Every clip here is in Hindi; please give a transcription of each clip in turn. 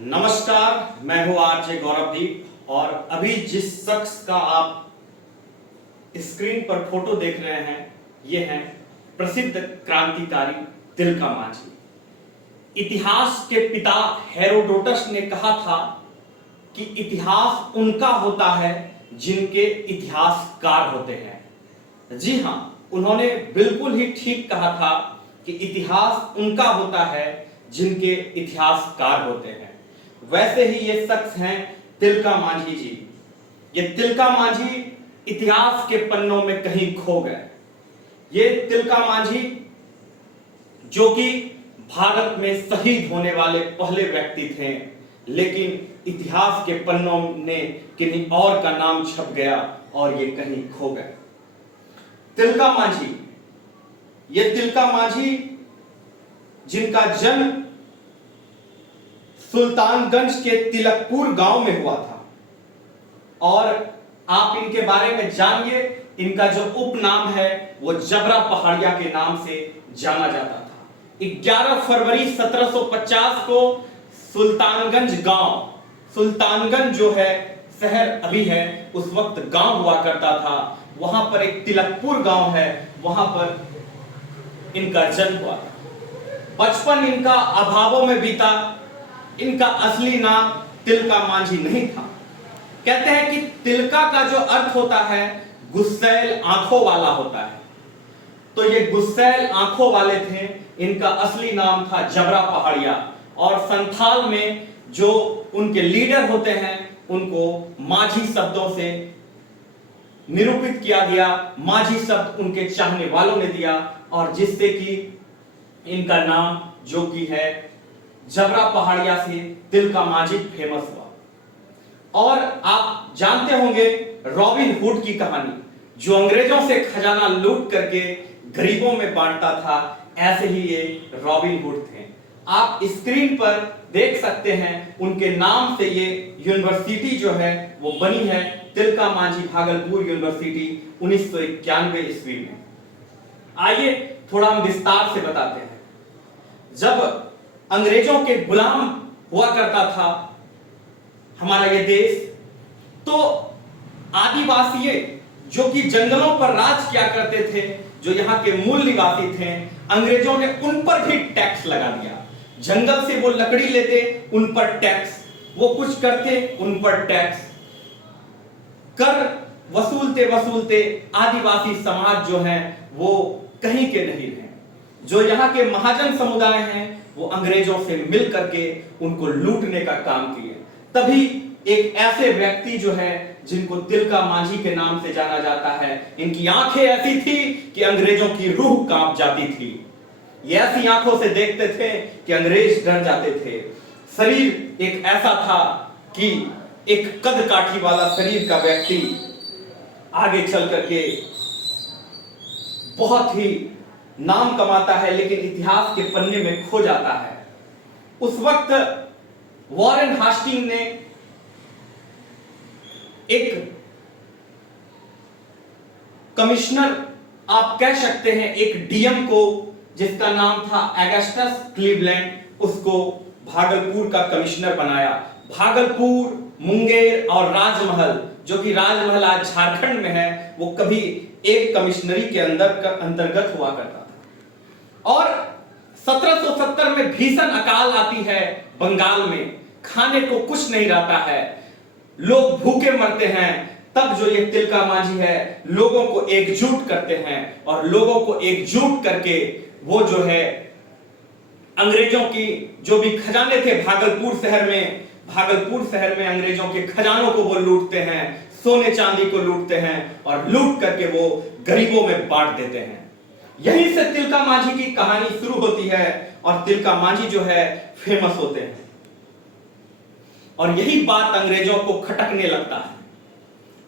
नमस्कार, मैं हूं आरजे गौरवदीप और अभी जिस शख्स का आप स्क्रीन पर फोटो देख रहे हैं ये हैं प्रसिद्ध क्रांतिकारी तिलका मांझी। इतिहास के पिता हेरोडोटस ने कहा था कि इतिहास उनका होता है जिनके इतिहासकार होते हैं। जी हां, उन्होंने बिल्कुल ही ठीक कहा था कि इतिहास उनका होता है जिनके इतिहासकार होते हैं। वैसे ही ये शख्स हैं तिलका मांझी जी। ये तिलका मांझी इतिहास के पन्नों में कहीं खो गए। ये तिलका मांझी जो कि भारत में शहीद होने वाले पहले व्यक्ति थे, लेकिन इतिहास के पन्नों में किन्हीं और का नाम छप गया और ये कहीं खो गए। तिलका मांझी, ये तिलका मांझी जिनका जन्म सुल्तानगंज के तिलकपुर गांव में हुआ था और आप इनके बारे में जानिए। इनका जो उपनाम है वो जबरा पहाड़िया के नाम से जाना जाता था। 11 फरवरी 1750 को सुल्तानगंज गांव, सुल्तानगंज जो है शहर अभी है, उस वक्त गांव हुआ करता था, वहां पर एक तिलकपुर गांव है, वहां पर इनका जन्म हुआ था। बचपन इनका अभावों में बीता। इनका असली नाम तिलका मांझी नहीं था। कहते हैं कि तिलका का जो अर्थ होता है गुस्सैल आंखों वाला होता है, तो ये गुस्सैल आंखों वाले थे। इनका असली नाम था जबरा पहाड़िया और संथाल में जो उनके लीडर होते हैं उनको माझी शब्दों से निरूपित किया गया। माझी शब्द उनके चाहने वालों ने दिया और जिससे कि इनका नाम जो कि है जबरा पहाड़िया से तिलका मांझी फेमस हुआ। और आप जानते होंगे रॉबिन हुड की कहानी, जो अंग्रेजों से खजाना लूट करके गरीबों में बांटता था, ऐसे ही ये रॉबिन हुड थे। आप स्क्रीन पर देख सकते हैं उनके नाम से ये यूनिवर्सिटी जो है वो बनी है, तिलका मांझी भागलपुर यूनिवर्सिटी 1991 ईस्वी में। आइए थोड़ा हम विस्तार से बताते हैं। जब अंग्रेजों के गुलाम हुआ करता था हमारा ये देश, तो आदिवासी जो कि जंगलों पर राज किया करते थे, जो यहाँ के मूल निवासी थे, अंग्रेजों ने उन पर भी टैक्स लगा दिया। जंगल से वो लकड़ी लेते, उन पर टैक्स, वो कुछ करते, उन पर टैक्स, कर वसूलते वसूलते आदिवासी समाज जो है वो कहीं के नहीं रहे। जो यहाँ के महाजन समुदाय हैं वो अंग्रेजों से मिल करके उनको लूटने का काम किए। तभी एक ऐसे व्यक्ति जो है जिनको तिलका मांझी के नाम से जाना जाता है, इनकी आंखें ऐसी थी कि अंग्रेजों की रूह कांप जाती थी। ये ऐसी आंखों से देखते थे कि अंग्रेज डर जाते थे। शरीर एक ऐसा था कि एक कद काठी वाला शरीर का व्यक्ति आगे चल करके बहुत ही नाम कमाता है, लेकिन इतिहास के पन्ने में खो जाता है। उस वक्त वॉरेन हास्टिंग ने एक कमिश्नर, आप कह सकते हैं एक डीएम को, जिसका नाम था अगस्टस क्लीवलैंड, उसको भागलपुर का कमिश्नर बनाया। भागलपुर, मुंगेर और राजमहल, जो कि राजमहल आज झारखंड में है, वो कभी एक कमिश्नरी के अंतर्गत हुआ करता था। और 1770 में भीषण अकाल आती है बंगाल में, खाने को कुछ नहीं रहता है, लोग भूखे मरते हैं। तब जो ये तिलका मांझी है लोगों को एकजुट करते हैं और लोगों को एकजुट करके वो जो है अंग्रेजों की जो भी खजाने थे भागलपुर शहर में अंग्रेजों के खजानों को वो लूटते हैं, सोने चांदी को लूटते हैं और लूट करके वो गरीबों में बांट देते हैं। यहीं से तिलका मांझी की कहानी शुरू होती है और तिलका मांझी जो है फेमस होते हैं। और यही बात अंग्रेजों को खटकने लगता है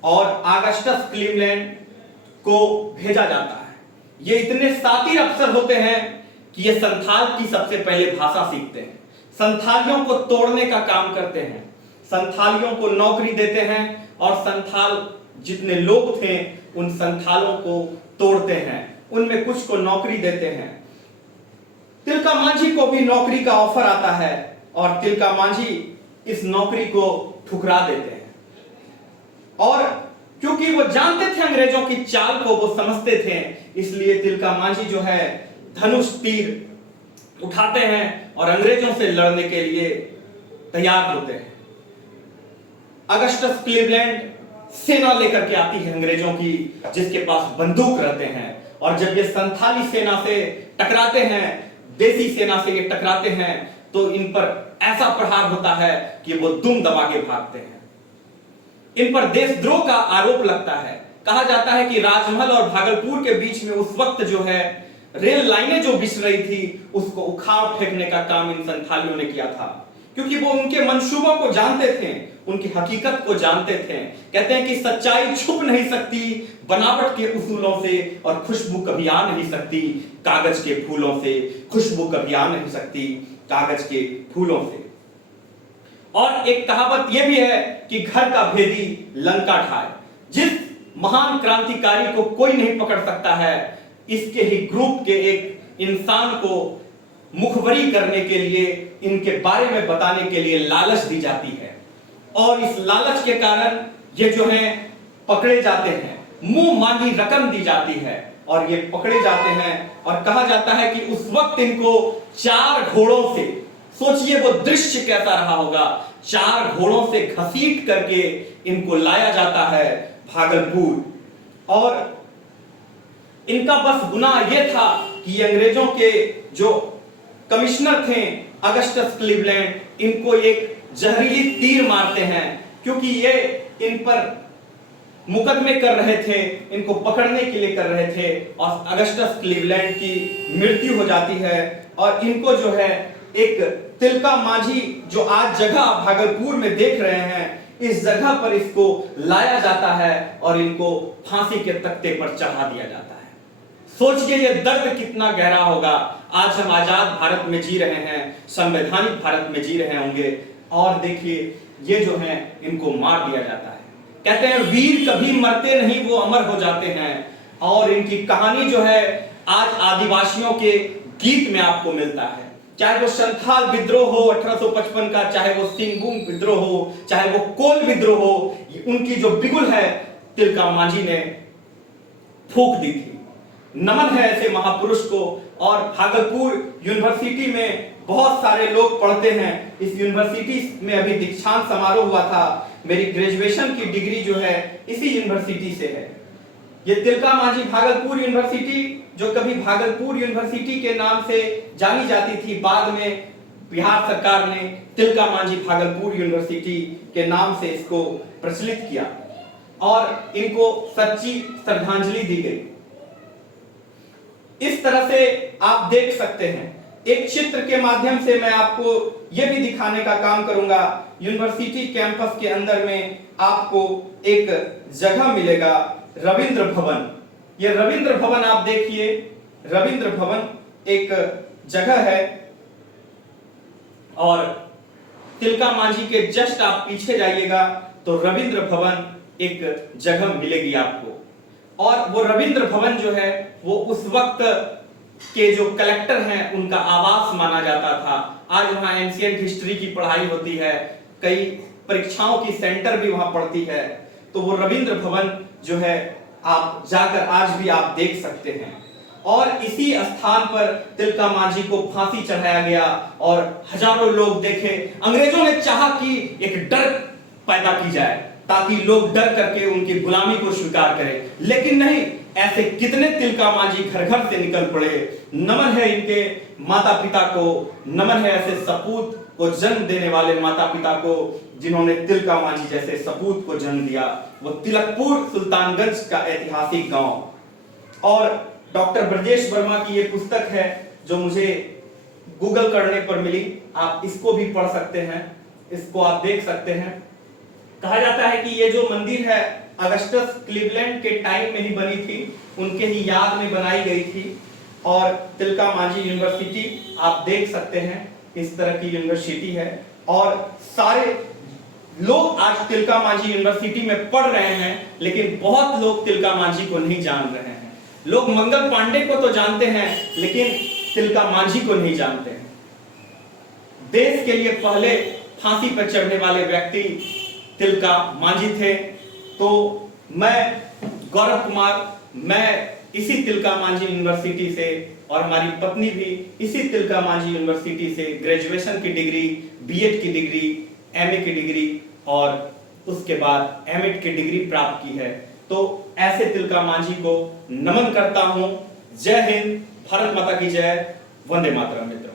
और अगस्टस क्लीवलैंड को भेजा जाता है। ये इतने शातिर अफसर होते हैं कि ये संथाल की सबसे पहले भाषा सीखते हैं, संथालियों को तोड़ने का काम करते हैं, संथालियों को नौकरी देते हैं और संथाल जितने लोग थे उन संथालों को तोड़ते हैं, उनमें कुछ को नौकरी देते हैं। तिलका मांझी को भी नौकरी का ऑफर आता है और तिलका मांझी इस नौकरी को ठुकरा देते हैं। और क्योंकि वो जानते थे अंग्रेजों की चाल को, वो समझते थे, इसलिए तिलका मांझी जो है धनुष तीर उठाते हैं और अंग्रेजों से लड़ने के लिए तैयार होते हैं। अगस्टस क्लीवलैंड सेना लेकर के आती है अंग्रेजों की, जिसके पास बंदूक रहते हैं, और जब ये संथाली सेना से टकराते हैं, देसी सेना से ये टकराते हैं, तो इन पर ऐसा प्रहार होता है कि वो दुम दबा के भागते हैं। इन पर देशद्रोह का आरोप लगता है। कहा जाता है कि राजमहल और भागलपुर के बीच में उस वक्त जो है रेल लाइनें जो बिछ रही थी, उसको उखाड़ फेंकने का काम इन संथालियों ने किया था, क्योंकि वो उनके मंसूबों को जानते थे, उनकी हकीकत को जानते थे। कहते हैं कि सच्चाई छुप नहीं सकती बनावट के उसूलों से, और खुशबू कभी आ नहीं सकती कागज के फूलों से। खुशबू कभी आ नहीं सकती कागज के फूलों से। और एक कहावत यह भी है कि घर का भेदी लंका ढाए। जिस महान क्रांतिकारी को कोई नहीं पकड़ सकता है, इसके ही ग्रुप के एक इंसान को मुखबरी करने के लिए, इनके बारे में बताने के लिए लालच दी जाती है, और इस लालच के कारण ये जो है पकड़े जाते हैं, मुंह मांगी रकम दी जाती है और ये पकड़े जाते हैं। और कहा जाता है कि उस वक्त इनको 4 घोड़ों से, सोचिए वो दृश्य कैसा रहा होगा, 4 घोड़ों से घसीट करके इनको लाया जाता है भागलपुर। और इनका बस गुनाह यह था कि अंग्रेजों के जो कमिश्नर थे अगस्टस क्लीवलैंड, इनको एक जहरीली तीर मारते हैं, क्योंकि ये इन पर मुकदमे कर रहे थे, इनको पकड़ने के लिए कर रहे थे, और अगस्टस क्लीवलैंड की मृत्यु हो जाती है। और इनको जो है एक तिलका मांझी, जो आज जगह भागलपुर में देख रहे हैं, इस जगह पर इसको लाया जाता है और इनको फांसी के तख्ते पर चढ़ा दिया जाता है। सोचिए ये दर्द कितना गहरा होगा। आज हम आजाद भारत में जी रहे हैं, संवैधानिक भारत में जी रहे होंगे, और देखिए ये जो है इनको मार दिया जाता है। कहते हैं वीर कभी मरते नहीं, वो अमर हो जाते हैं। और इनकी कहानी जो है आज आदिवासियों के गीत में आपको मिलता है, चाहे वो संथाल विद्रोह हो 1855 का, चाहे वो सिंहभूम विद्रोह हो, चाहे वो कोल विद्रोह हो, उनकी जो बिगुल है तिलका मांझी ने फूंक दी थी। नमन है ऐसे महापुरुष को। और भागलपुर यूनिवर्सिटी में बहुत सारे लोग पढ़ते हैं। इस यूनिवर्सिटी में अभी दीक्षांत समारोह हुआ था। मेरी ग्रेजुएशन की डिग्री जो है इसी यूनिवर्सिटी से है। ये तिलका मांझी भागलपुर यूनिवर्सिटी, जो कभी भागलपुर यूनिवर्सिटी के नाम से जानी जाती थी, बाद में बिहार सरकार ने तिलका मांझी भागलपुर यूनिवर्सिटी के नाम से इसको प्रचलित किया और इनको सच्ची श्रद्धांजलि दी गई। इस तरह से आप देख सकते हैं। एक चित्र के माध्यम से मैं आपको यह भी दिखाने का काम करूंगा। यूनिवर्सिटी कैंपस के अंदर में आपको एक जगह मिलेगा, रविंद्र भवन। ये रविंद्र भवन आप देखिए, रविंद्र भवन एक जगह है, और तिलका मांझी के जस्ट आप पीछे जाइएगा तो रविंद्र भवन एक जगह मिलेगी आपको। और वो रविंद्र भवन जो है वो उस वक्त के जो कलेक्टर हैं उनका आवास माना जाता था। आज वहां एंशिएंट हिस्ट्री की पढ़ाई होती है, कई परीक्षाओं की सेंटर भी वहां पड़ती है। तो वो रविंद्र भवन जो है आप जाकर आज भी आप देख सकते हैं। और इसी स्थान पर तिलका मांझी को फांसी चढ़ाया गया और हजारों लोग देखे। अंग्रेजों ने चाहा कि एक डर पैदा की जाए ताकि लोग डर करके उनकी गुलामी को स्वीकार करें, लेकिन नहीं, ऐसे कितने तिलका मांझी घर घर से निकल पड़े। नमन है इनके माता पिता को, नमन है ऐसे सपूत को जन्म देने वाले माता पिता को जिन्होंने तिलका मांझी जैसे सपूत को जन्म दिया। वो तिलकपुर सुल्तानगंज का ऐतिहासिक गांव। और डॉक्टर ब्रजेश वर्मा की ये पुस्तक है जो मुझे गूगल करने पर मिली, आप इसको भी पढ़ सकते हैं, इसको आप देख सकते हैं। कहा जाता है कि ये जो मंदिर है अगस्टस क्लीवलैंड के टाइम में ही बनी थी, उनके ही याद में बनाई गई थी। और तिलका मांझी यूनिवर्सिटी आप देख सकते हैं, इस तरह की यूनिवर्सिटी है। और सारे लोग आज तिलका मांझी यूनिवर्सिटी में पढ़ रहे हैं, लेकिन बहुत लोग तिलका मांझी को नहीं जान रहे हैं। लोग मंगल पांडे को तो जानते हैं, लेकिन तिलका मांझी को नहीं जानते हैं। देश के लिए पहले फांसी पर चढ़ने वाले व्यक्ति तिलका मांझी थे। तो मैं गौरव कुमार, मैं इसी तिलका मांझी यूनिवर्सिटी से और हमारी पत्नी भी इसी तिलका मांझी यूनिवर्सिटी से ग्रेजुएशन की डिग्री, बीएड की डिग्री, एमए की डिग्री और उसके बाद एमएड की डिग्री प्राप्त की है। तो ऐसे तिलका मांझी को नमन करता हूं। जय हिंद, भारत माता की जय, वंदे मातरम मित्र।